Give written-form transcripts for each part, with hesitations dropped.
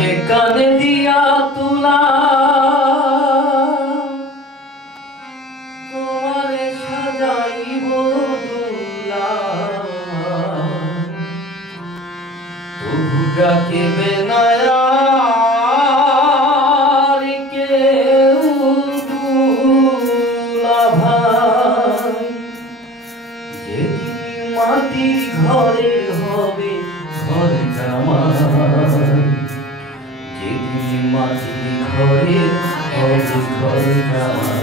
নাকে কানে দিয়া তুলা তোমারে সাজাইব দুলা তবু ডাকিবে না আর কেউ দুলা ভাই। যেদিন মাটির ঘরের হবে ঘর জামাই, যেদিন মাটির ঘরের হবে ঘর জামাই।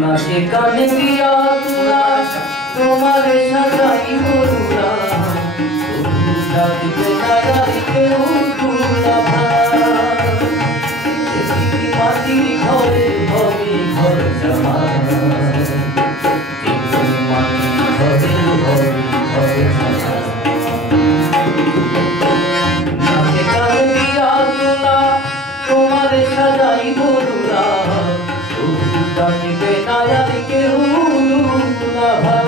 নাকে কানে দিয়া তুলা তোমারে সাজাইব দুলা তবু ডাকিবে না আর কেউ দুলা ভাই। যেদিন মাটির ঘরের হবে ঘর জামাই, নাকে কানে দিয়া তুলা তোমারে সাজাইব দুলা তবু ডাকিবে না আর কেউ দুলা ভাই।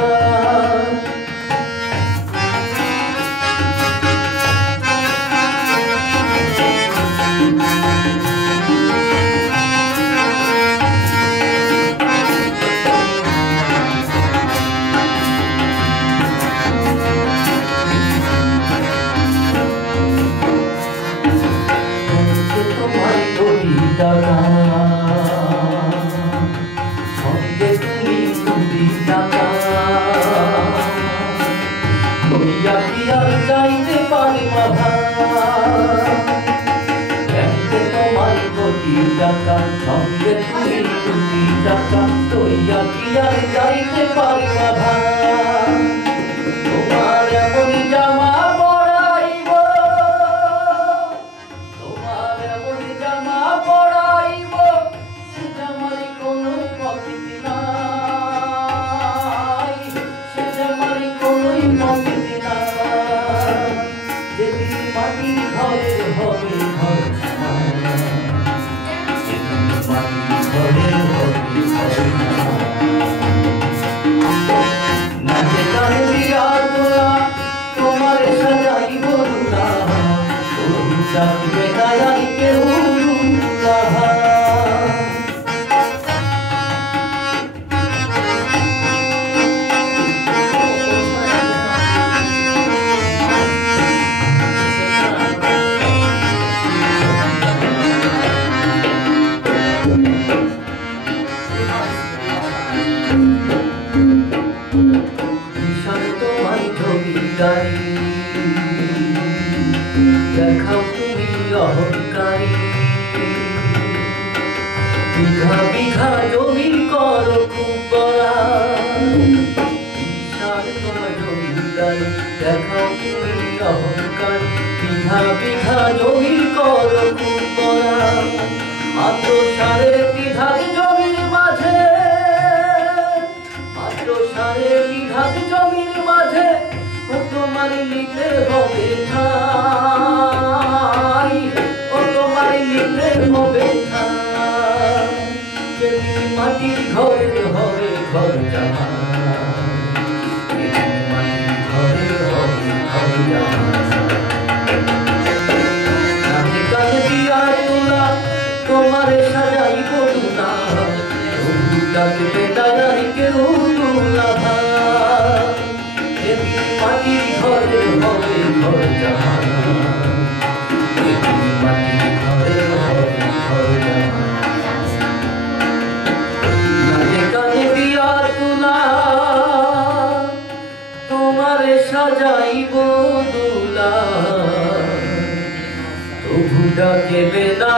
সঙ্গে তুমি তুমি টাকা লইয়া কি আর যাইতে পারি মা ভাই। তোমার কোটি টাকা সঙ্গে তুমি তুমি টাকা লইয়া কি আর যাইতে পারি মা ভাই। তোমার এমন জামা পরাইব, তোমার এমন জামা পরাইব সে জামার কোনো পকেট নাই, সে জামার কোনোই পকেট নাই। যেদিন মাটির ঘরে হবে ঘর জামাই, যেদিন মাটির ঘরে হবে ঘর জামাই। নাকে কানে দিয়া তুলা তোমারে সাজাইব দুলা তবু ডাকিবে না আর কেউ দুলা ভাই। তোমার জমিদারি দেখাও তুমি অহংকারী, বিঘা বিঘা জমি করো খুব বড়াই। বিশাল তোমার জমিদারি দেখাও তুমি অহংকারী, বিঘা বিঘা জমি করো খুব বড়াই। মাত্র 3.5 বিঘা জমির মাঝে, মাত্র 3.5 বিঘা জমির মাঝে তোমার নিতে হবে ঠাই, ও তোমার নিতে হবে ঠাই। যেদিন মাটির ঘরে হবে ঘর জামাই, যেদিন মাটির ঘরে হবে ঘর জামাই। নাকে কানে দিয়া তুলা তোমারে সাজাইব দুলা তবু ডাকিবে না আর কেউ দুলা ভাই। যেদিন মাটির ঘরে হবে ঘর জামাই, যেদিন মাটির ঘরে হবে ঘর জামাই। নাকে কানে দিয়া তুলা তোমারে সাজাইব দুলা তবু ডাকিবে না